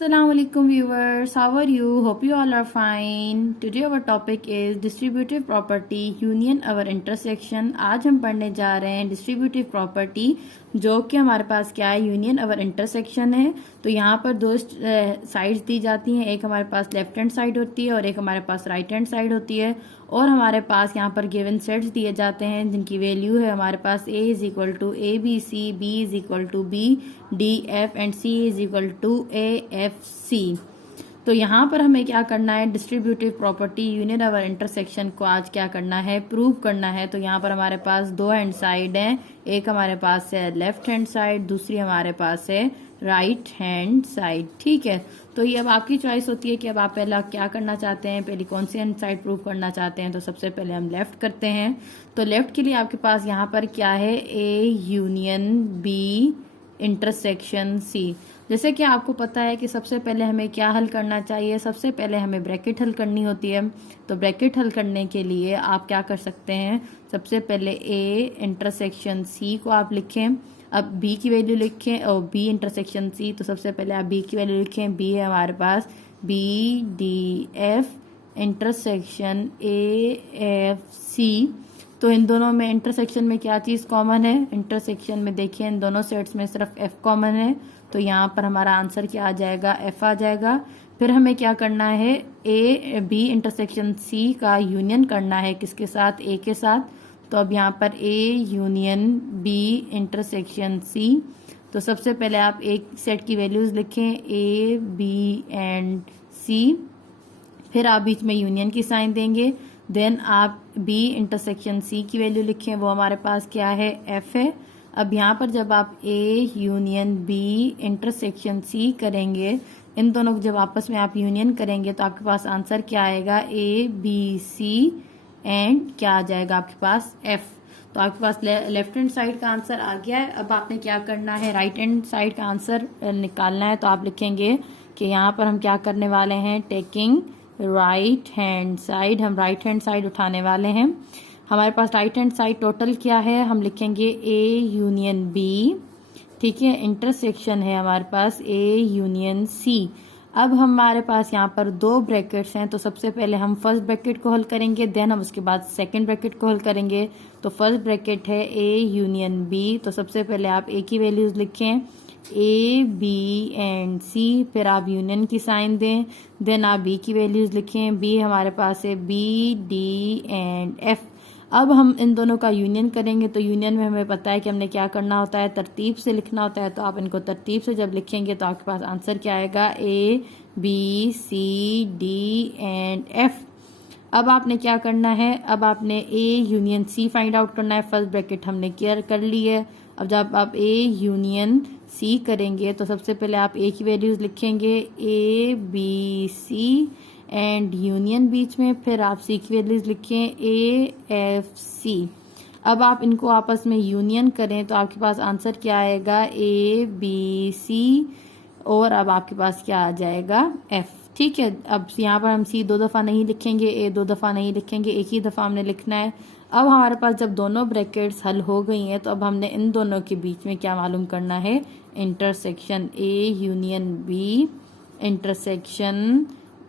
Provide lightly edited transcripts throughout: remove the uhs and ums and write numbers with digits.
Assalamualaikum viewers, how are you? Hope you all are fine. Today our topic is distributive property union our intersection. आज हम पढ़ने जा रहे हैं distributive property जो कि हमारे पास क्या है यूनियन अवर इंटरसेक्शन है। तो यहाँ पर दो साइड्स दी जाती हैं, एक हमारे पास लेफ्ट हैंड साइड होती है और एक हमारे पास राइट हैंड साइड होती है। और हमारे पास यहाँ पर गिवन सेट्स दिए जाते हैं जिनकी वैल्यू है हमारे पास a is equal to A B C, b is equal to B D F and c is equal to A F C. तो यहाँ पर हमें क्या करना है, distributive property union over intersection को आज क्या करना है, प्रूव करना है। तो यहाँ पर हमारे पास दो हैंड साइड हैं, एक हमारे पास है लेफ्ट हैंड साइड, दूसरी हमारे पास है राइट हैंड साइड। ठीक है, तो ये अब आपकी चॉइस होती है कि अब आप पहला क्या करना चाहते हैं, पहले कौन सी हैंड साइड प्रूव करना चाहते हैं। तो सबसे पहले हम लेफ्ट करते हैं। तो लेफ्ट के लिए आपके पास यहाँ पर क्या है, A union B intersection C. जैसे कि आपको पता है कि सबसे पहले हमें क्या हल करना चाहिए, सबसे पहले हमें ब्रैकेट हल करनी होती है। तो ब्रैकेट हल करने के लिए आप क्या कर सकते हैं, सबसे पहले ए इंटरसेक्शन सी को आप लिखें, अब बी की वैल्यू लिखें और बी इंटरसेक्शन सी। तो सबसे पहले आप बी की वैल्यू लिखें, बी है हमारे पास B D F intersection A F C. तो इन दोनों में इंटरसेक्शन में क्या चीज़ कॉमन है, इंटरसेक्शन में देखिए इन दोनों सेट्स में सिर्फ एफ कॉमन है। तो यहाँ पर हमारा आंसर क्या आ जाएगा, एफ आ जाएगा। फिर हमें क्या करना है, ए बी इंटरसेक्शन सी का यूनियन करना है, किसके साथ, ए के साथ। तो अब यहाँ पर A union B intersection C. तो सबसे पहले आप एक सेट की वैल्यूज लिखें, ए बी एंड सी, फिर आप बीच में यूनियन की साइन देंगे। देन आप बी इंटरसेक्शन सी की वैल्यू लिखें, वो हमारे पास क्या है, एफ है। अब यहाँ पर जब आप A union B intersection C करेंगे, इन दोनों को जब आपस में आप यूनियन करेंगे तो आपके पास आंसर क्या आएगा, ए बी सी एंड क्या आ जाएगा आपके पास, एफ। तो आपके पास लेफ्ट हैंड साइड का आंसर आ गया है। अब आपने क्या करना है, राइट हैंड साइड का आंसर निकालना है। तो आप लिखेंगे कि यहाँ पर हम क्या करने वाले हैं, टेकिंग राइट हैंड साइड, हम राइट हैंड साइड उठाने वाले हैं। हमारे पास राइट हैंड साइड टोटल क्या है, हम लिखेंगे ए यूनियन बी, ठीक है, इंटरसेक्शन है हमारे पास ए यूनियन सी। अब हमारे पास यहाँ पर दो ब्रैकेट्स हैं, तो सबसे पहले हम फर्स्ट ब्रैकेट को हल करेंगे, देन हम उसके बाद सेकंड ब्रैकेट को हल करेंगे। तो फर्स्ट ब्रैकेट है ए यूनियन बी। तो सबसे पहले आप ए की वैल्यूज लिखें, ए बी एंड सी, फिर आप यूनियन की साइन दें। देन आप बी की वैल्यूज लिखें, बी हमारे पास है बी डी एंड एफ। अब हम इन दोनों का यूनियन करेंगे। तो यूनियन में हमें पता है कि हमने क्या करना होता है, तरतीब से लिखना होता है। तो आप इनको तरतीब से जब लिखेंगे तो आपके पास आंसर क्या आएगा, A B C D and F. अब आपने क्या करना है, अब आपने A union C find out करना है। फर्स्ट ब्रैकेट हमने क्लियर कर ली है। अब जब आप ए यूनियन सी करेंगे तो सबसे पहले आप ए की वैल्यूज लिखेंगे, A B C and union बीच में, फिर आप सी की वैल्यूज लिखें, ए एफ सी। अब आप इनको आपस में यूनियन करें तो आपके पास आंसर क्या आएगा, ए बी सी, और अब आपके पास क्या आ जाएगा, एफ। ठीक है, अब यहाँ पर हम सी दो दफ़ा नहीं लिखेंगे, ए दो दफ़ा नहीं लिखेंगे, एक ही दफ़ा हमने लिखना है। अब हमारे पास जब दोनों ब्रैकेट्स हल हो गई हैं तो अब हमने इन दोनों के बीच में क्या मालूम करना है, intersection A union B intersection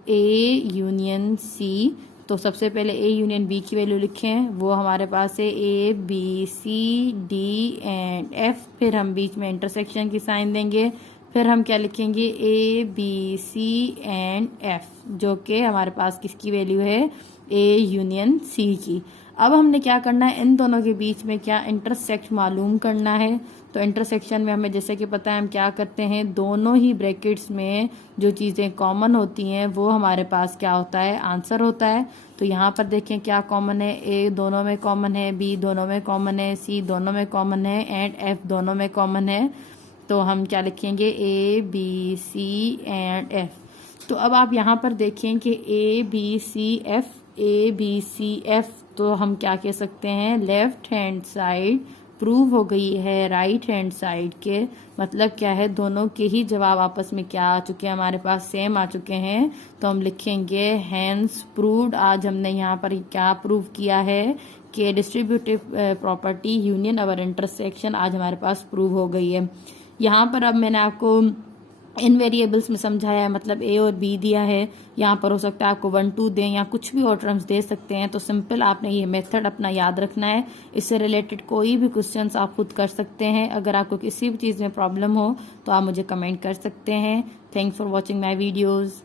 A union C. तो सबसे पहले ए यूनियन बी की वैल्यू लिखें, वो हमारे पास है A B C D and F. फिर हम बीच में इंटरसेक्शन की साइन देंगे, फिर हम क्या लिखेंगे, A B C and F, जो कि हमारे पास किसकी वैल्यू है, ए यूनियन सी की। अब हमने क्या करना है, इन दोनों के बीच में क्या इंटरसेक्ट मालूम करना है। तो इंटरसेक्शन में हमें जैसे कि पता है हम क्या करते हैं, दोनों ही ब्रैकेट्स में जो चीज़ें कॉमन होती हैं वो हमारे पास क्या होता है, आंसर होता है। तो यहाँ पर देखें क्या कॉमन है, ए दोनों में कॉमन है, बी दोनों में कॉमन है, सी दोनों में कॉमन है एंड एफ दोनों में कॉमन है। तो हम क्या लिखेंगे, A B C and F. तो अब आप यहाँ पर देखें कि A B C F, A B C F, तो हम क्या कह सकते हैं, लेफ्ट हैंड साइड प्रूव हो गई है राइट हैंड साइड के। मतलब क्या है, दोनों के ही जवाब आपस में क्या आ चुके हैं, हमारे पास सेम आ चुके हैं। तो हम लिखेंगे हैंस प्रूव्ड। आज हमने यहाँ पर क्या प्रूव किया है कि distributive property union over intersection आज हमारे पास प्रूव हो गई है। यहाँ पर अब मैंने आपको इन वेरिएबल्स में समझाया है, मतलब ए और बी दिया है, यहाँ पर हो सकता है आपको 1 2 दें या कुछ भी और टर्म्स दे सकते हैं। तो सिंपल आपने ये मेथड अपना याद रखना है। इससे रिलेटेड कोई भी क्वेश्चंस आप खुद कर सकते हैं। अगर आपको किसी भी चीज़ में प्रॉब्लम हो तो आप मुझे कमेंट कर सकते हैं। Thanks for watching my videos.